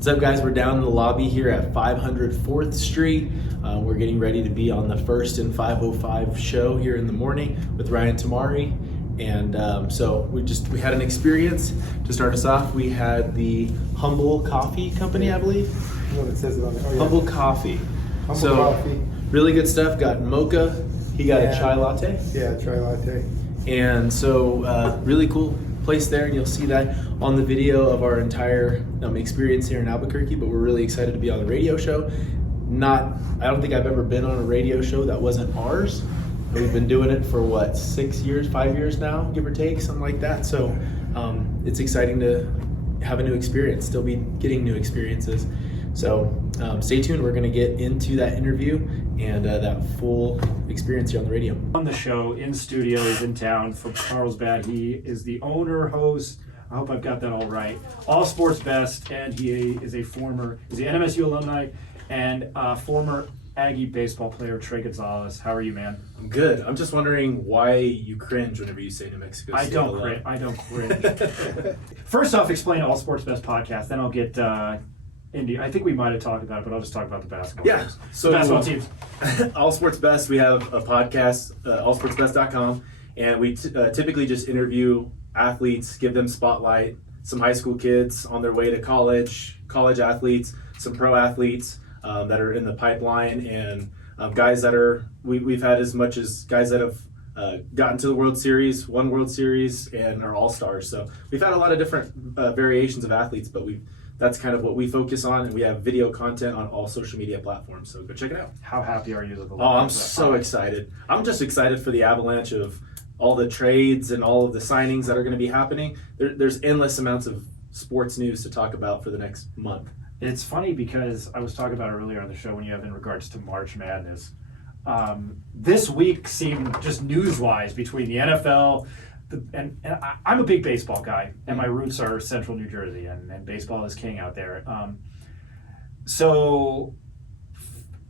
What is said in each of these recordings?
What's up, guys? We're down in the lobby here at 500 4th Street. We're getting ready to be on the First and 505 show here in the morning with Ryan Tomari. And so we had an experience. To start us off, we had the Humble Coffee Company, I believe. What it says it on there. Oh, yeah. Humble Coffee. Humble Coffee. Really good stuff. Got mocha. He got a chai latte. Yeah, chai latte. And so really cool place there, and you'll see that on the video of our entire experience here in Albuquerque. But we're really excited to be on the radio show. I don't think I've ever been on a radio show that wasn't ours. We've been doing it for what, 6 years, 5 years now, give or take, something like that. So it's exciting to have a new experience, still be getting new experiences. So stay tuned. We're going to get into that interview and that full experience here on the radio. On the show, in studio, he's in town from Carlsbad. He is the owner, host, I hope I've got that all right, All Sports Best, and he is the NMSU alumni and former Aggie baseball player, Trey Gonzalez. How are you, man? I'm good. I'm just wondering why you cringe whenever you say New Mexico State. I don't cringe. First off, explain All Sports Best podcast, then I'll get into, I think we might have talked about it, but I'll just talk about the basketball teams. So the basketball teams. All Sports Best, we have a podcast, allsportsbest.com, and we typically just interview athletes, give them spotlight, some high school kids on their way to college athletes, some pro athletes that are in the pipeline, and guys that we've had as much as guys that have gotten to the World Series, won World Series, and are all-stars. So we've had a lot of different variations of athletes, but that's kind of what we focus on, and we have video content on all social media platforms, so go check it out. How happy are you with the I'm so excited. I'm just excited for the avalanche of all the trades and all of the signings that are going to be happening. There's endless amounts of sports news to talk about for the next month. It's funny because I was talking about it earlier on the show when you have in regards to March Madness. This week seemed just news-wise between the NFL, and I'm a big baseball guy, and my roots are Central New Jersey, and baseball is king out there. So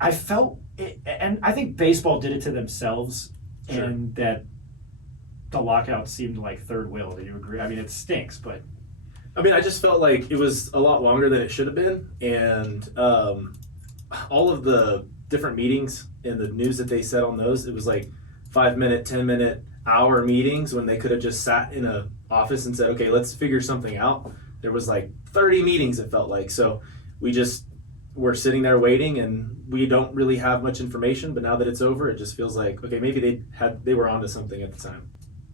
I felt it, and I think baseball did it to themselves, Sure. and that the lockout seemed like third wheel. Do you agree? I mean, it stinks, but I just felt like it was a lot longer than it should have been, and all of the different meetings and the news that they said on those, it was like 5-minute, 10-minute, hour meetings when they could have just sat in a office and said, okay, let's figure something out. There was like 30 meetings, it felt like. So we just were sitting there waiting, and we don't really have much information, but now that it's over, it just feels like, okay, maybe they were onto something at the time.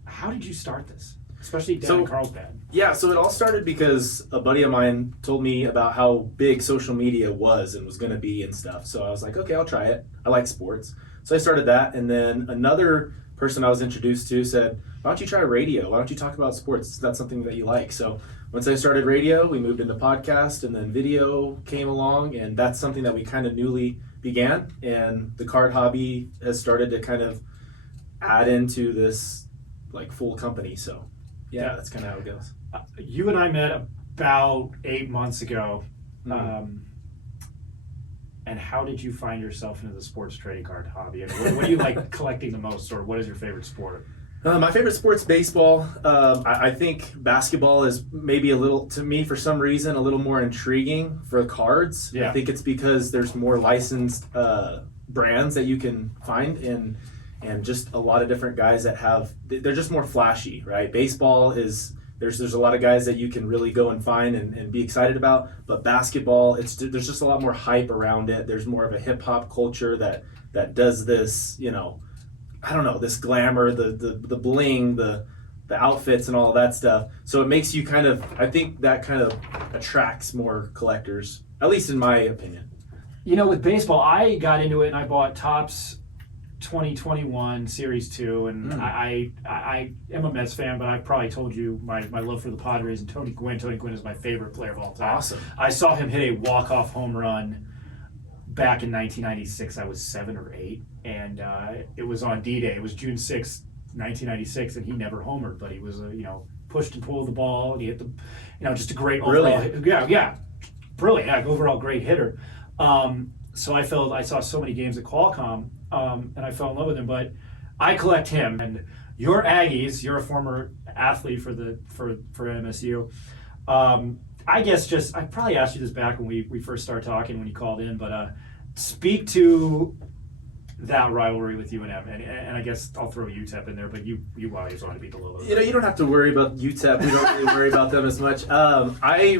how did you start this? Especially down in Carlsbad. Yeah, so it all started because a buddy of mine told me about how big social media was and was going to be and stuff. So I was like, okay, I'll try it. I like sports. So I started that, and then another person I was introduced to said, why don't you try radio? Why don't you talk about sports? That's something that you like. So once I started radio, we moved into podcast, and then video came along, and that's something that we kind of newly began. And the card hobby has started to kind of add into this like full company. So yeah, that's kind of how it goes. You and I met about 8 months ago. Mm-hmm. And how did you find yourself into the sports trading card hobby? And what do you like collecting the most, or what is your favorite sport? My favorite sport's baseball. I think basketball is maybe a little, to me for some reason, a little more intriguing for cards. Yeah. I think it's because there's more licensed brands that you can find, and just a lot of different guys that they're just more flashy, right? Baseball is, there's a lot of guys that you can really go and find and be excited about, but basketball, there's just a lot more hype around it. There's more of a hip hop culture that does this, I don't know, this glamour, the bling, the outfits and all of that stuff. So it makes you I think that kind of attracts more collectors, at least in my opinion. With baseball, I got into it and I bought Topps 2021 Series 2, and I am a Mets fan, but I've probably told you my love for the Padres and Tony Gwynn. Tony Gwynn is my favorite player of all time. Awesome. I saw him hit a walk-off home run back in 1996. I was 7 or 8, and it was on D-Day. It was June 6th, 1996, and he never homered, but he was pushed and pulled the ball, and he hit the, just a great overall. Brilliant, overall great hitter. So I saw so many games at Qualcomm, and I fell in love with him. But I collect him, and your Aggies. You're a former athlete for MSU. I guess I probably asked you this back when we first started talking when you called in, but speak to that rivalry with UNM, and I guess I'll throw UTEP in there, but you always want to beat the Lobos. You don't have to worry about UTEP. We don't really worry about them as much. I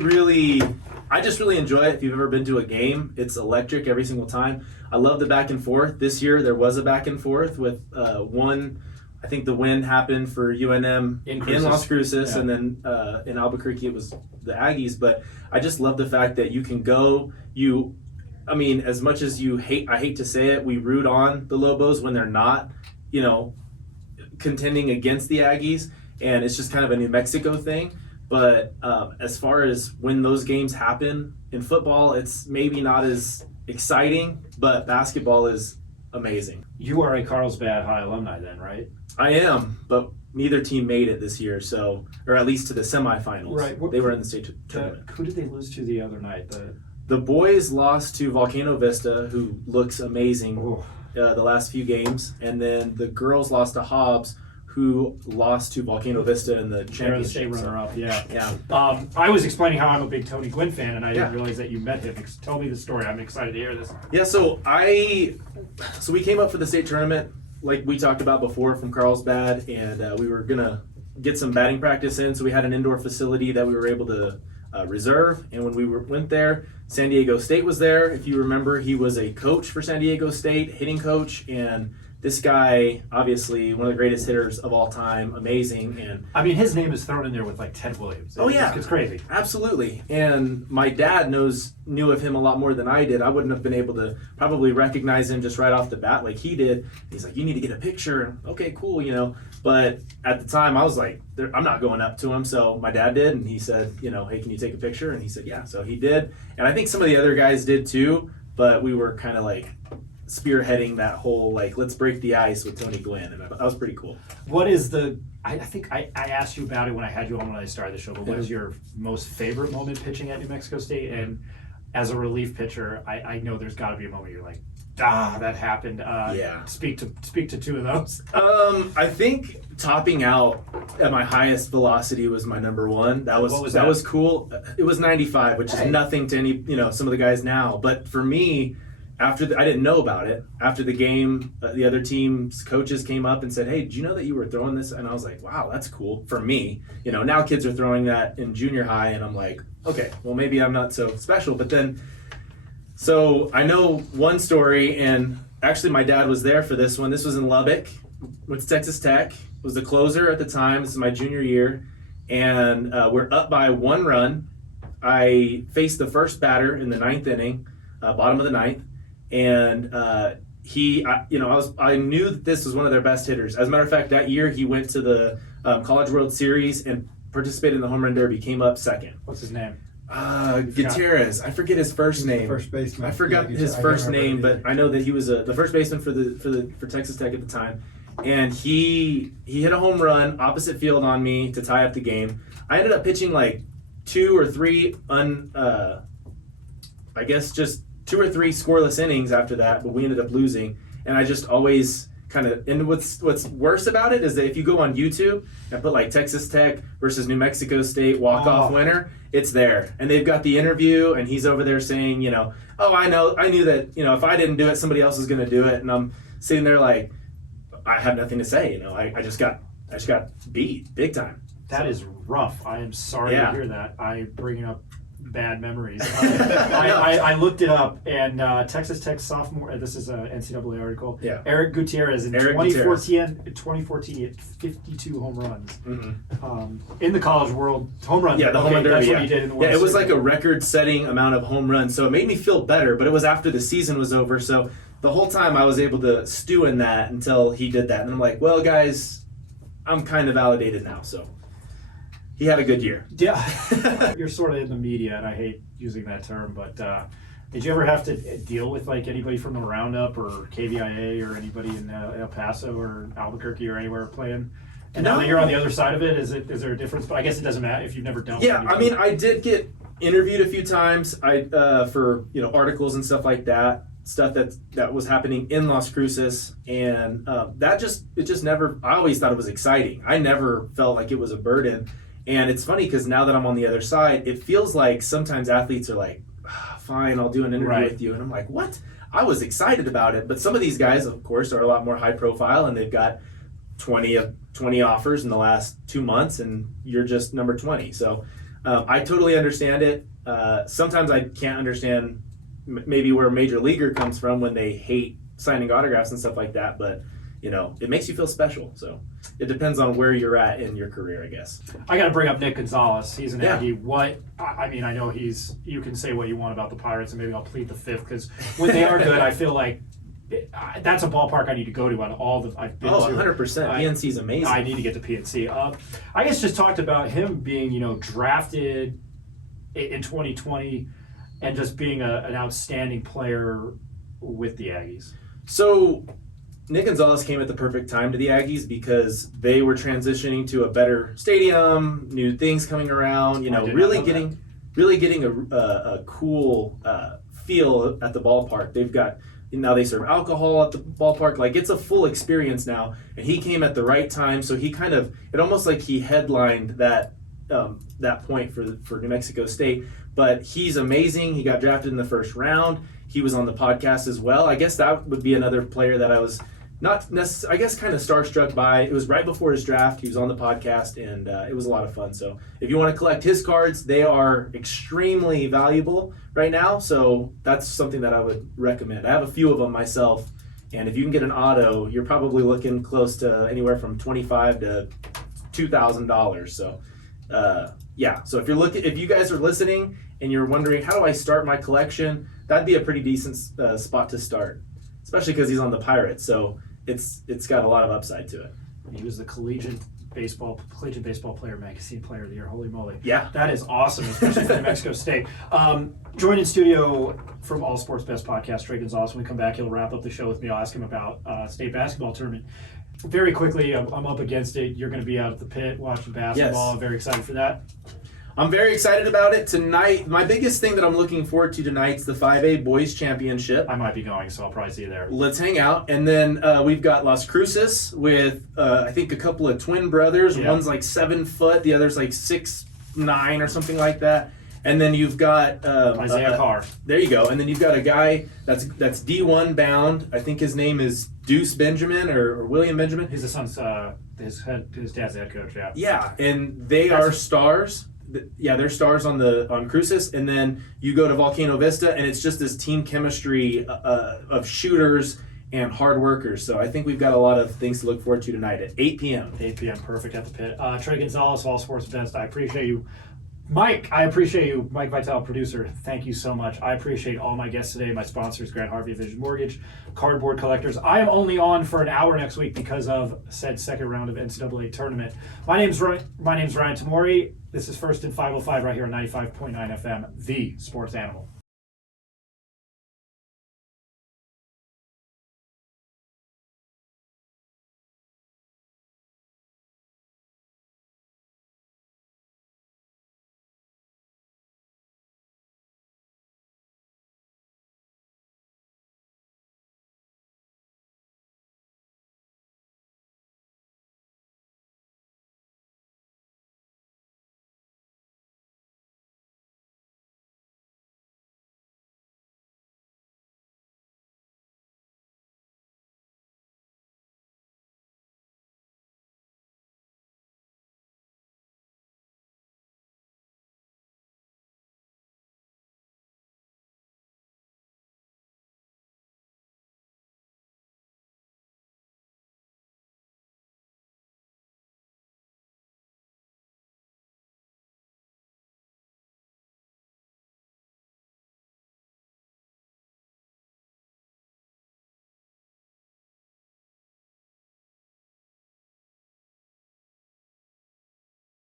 just really enjoy it. If you've ever been to a game, it's electric every single time. I love the back and forth. This year there was a back and forth with one. I think the win happened for UNM in Las Cruces, and then in Albuquerque it was the Aggies. But I just love the fact that you can go. I mean, as much as I hate to say it, we root on the Lobos when they're not, contending against the Aggies, and it's just kind of a New Mexico thing. But as far as when those games happen in football, it's maybe not as exciting, but basketball is amazing. You are a Carlsbad High alumni then, right? I am, but neither team made it this year, or at least to the semifinals. Right. They were in the state tournament. Who did they lose to the other night? The boys lost to Volcano Vista, who looks amazing the last few games, and then the girls lost to Hobbs, who lost to Volcano Vista in the championship. State runner-up, yeah. Yeah. I was explaining how I'm a big Tony Gwynn fan, and I didn't realize that you met him. Tell me the story. I'm excited to hear this. Yeah, so we came up for the state tournament, like we talked about before, from Carlsbad, and we were gonna get some batting practice in. So we had an indoor facility that we were able to reserve, and when we went there, San Diego State was there. If you remember, he was a coach for San Diego State, hitting coach, and this guy, obviously one of the greatest hitters of all time, amazing. And I mean, his name is thrown in there with like Ted Williams. It's crazy. Absolutely. And my dad knew of him a lot more than I did. I wouldn't have been able to probably recognize him just right off the bat like he did. He's like, you need to get a picture. Okay, cool, But at the time, I was like, I'm not going up to him. So my dad did, and he said, hey, can you take a picture? And he said, yeah. So he did. And I think some of the other guys did too, but we were kind of like spearheading that whole, like, let's break the ice with Tony Gwynn. And that was pretty cool. What is I think I asked you about it when I had you on when I started the show, but what is your most favorite moment pitching at New Mexico State? And as a relief pitcher, I know there's got to be a moment you're like, that happened. Yeah. Speak to two of those. I think topping out at my highest velocity was my number one. That was cool. It was 95, which is nothing to any, some of the guys now. But for me, I didn't know about it. After the game, the other team's coaches came up and said, hey, did you know that you were throwing this? And I was like, wow, that's cool for me. Now kids are throwing that in junior high, and I'm like, okay, well, maybe I'm not so special. But then, so I know one story, and actually my dad was there for this one. This was in Lubbock with Texas Tech. Was the closer at the time. This is my junior year, and we're up by 1 run. I faced the first batter in the 9th inning, bottom of the 9th. And I knew that this was one of their best hitters. As a matter of fact, that year he went to the College World Series and participated in the home run derby. Came up second. What's his name? Gutierrez. I forget his first name. First baseman. I forgot his first name, but I know that he was the first baseman for Texas Tech at the time. And he hit a home run opposite field on me to tie up the game. I ended up pitching like 2 or 3 just 2 or 3 scoreless innings after that, but we ended up losing. And I just always and what's worse about it is that if you go on YouTube and put like Texas Tech versus New Mexico State walk-off winner, it's there. And they've got the interview, and he's over there saying, I knew that, if I didn't do it, somebody else was going to do it. And I'm sitting there like, I have nothing to say. I just got beat big time. That is rough. I am sorry to hear that. I'm bringing up bad memories. I looked it up, and Texas Tech sophomore, this is an NCAA article, Eric Gutierrez in 2014 he had 52 home runs. In the College World home run. Yeah, the home run derby. That's what he did in the World It was Series. like a record-setting amount of home runs, so it made me feel better, but it was after the season was over, so the whole time I was able to stew in that until he did that. And I'm like, well, guys, I'm kind of validated now, so he had a good year. Yeah. You're sort of in the media, and I hate using that term, but did you ever have to deal with like anybody from the Roundup or KVIA or anybody in El Paso or Albuquerque or anywhere playing? And now that you're on the other side of it, is there a difference? But I guess it doesn't matter if you've never dealt with anybody. I mean, I did get interviewed a few times for articles and stuff like that. Stuff that was happening in Las Cruces, and it just never. I always thought it was exciting. I never felt like it was a burden. And it's funny because now that I'm on the other side, it feels like sometimes athletes are like, fine, I'll do an interview with you. And I'm like, what? I was excited about it. But some of these guys, of course, are a lot more high profile, and they've got 20 offers in the last 2 months, and you're just number 20. So I totally understand it. Sometimes I can't understand maybe where a major leaguer comes from when they hate signing autographs and stuff like that. But, it makes you feel special. So it depends on where you're at in your career, I guess. I got to bring up Nick Gonzalez. He's an Aggie. I know you can say what you want about the Pirates, and maybe I'll plead the fifth, because when they are good, I feel like that's a ballpark I need to go to out of all that I've been to. 100%. PNC's amazing. I need to get to PNC. I guess just talked about him being, drafted in 2020 and just being an outstanding player with the Aggies. So Nick Gonzalez came at the perfect time to the Aggies because they were transitioning to a better stadium, new things coming around, really getting a cool feel at the ballpark. They've got, now they serve alcohol at the ballpark. Like, it's a full experience now, and he came at the right time. So he it almost like he headlined that point for New Mexico State. But he's amazing. He got drafted in the first round. He was on the podcast as well. I guess that would be another player that I was not necessarily, I guess, kind of starstruck by. It was right before his draft. He was on the podcast, and it was a lot of fun. So if you want to collect his cards, they are extremely valuable right now. So that's something that I would recommend. I have a few of them myself, and if you can get an auto, you're probably looking close to anywhere from $25 to $2,000. So So if you guys are listening and you're wondering, how do I start my collection, that'd be a pretty decent spot to start, especially because he's on the Pirates. So it's got a lot of upside to it. He was the collegiate baseball player magazine player of the year. Holy moly. Yeah. That is awesome, especially for New Mexico State. Joined in studio from All Sports Best Podcast, Trey Gonzalez. When we come back, he'll wrap up the show with me. I'll ask him about state basketball tournament. Very quickly, I'm up against it. You're going to be out at the pit watching basketball. Yes. I'm very excited for that. I'm very excited about it tonight. My biggest thing that I'm looking forward to tonight's the 5A Boys Championship. I might be going, so I'll probably see you there. Let's hang out. And then we've got Las Cruces with, I think, a couple of twin brothers. Yeah. One's like 7 foot, the other's like 6'9" or something like that. And then you've got Isaiah Carr. There you go. And then you've got a guy that's D1 bound. I think his name is Deuce Benjamin or William Benjamin. He's the son's his dad's head coach. Yeah. Yeah, and they are stars. Yeah, they're stars on Cruces, and then you go to Volcano Vista, and it's just this team chemistry of shooters and hard workers. So I think we've got a lot of things to look forward to tonight at 8 p.m. 8 p.m. Perfect at the pit. Trey Gonzalez, All Sports Best. I appreciate you. Mike, I appreciate you. Mike Vitale, producer, thank you so much. I appreciate all my guests today, my sponsors, Grant Harvey of Vision Mortgage, Cardboard Collectors. I am only on for an hour next week because of said second round of NCAA tournament. My name's Ryan Tomari. This is First and 505 right here on 95.9 FM, the Sports Animal.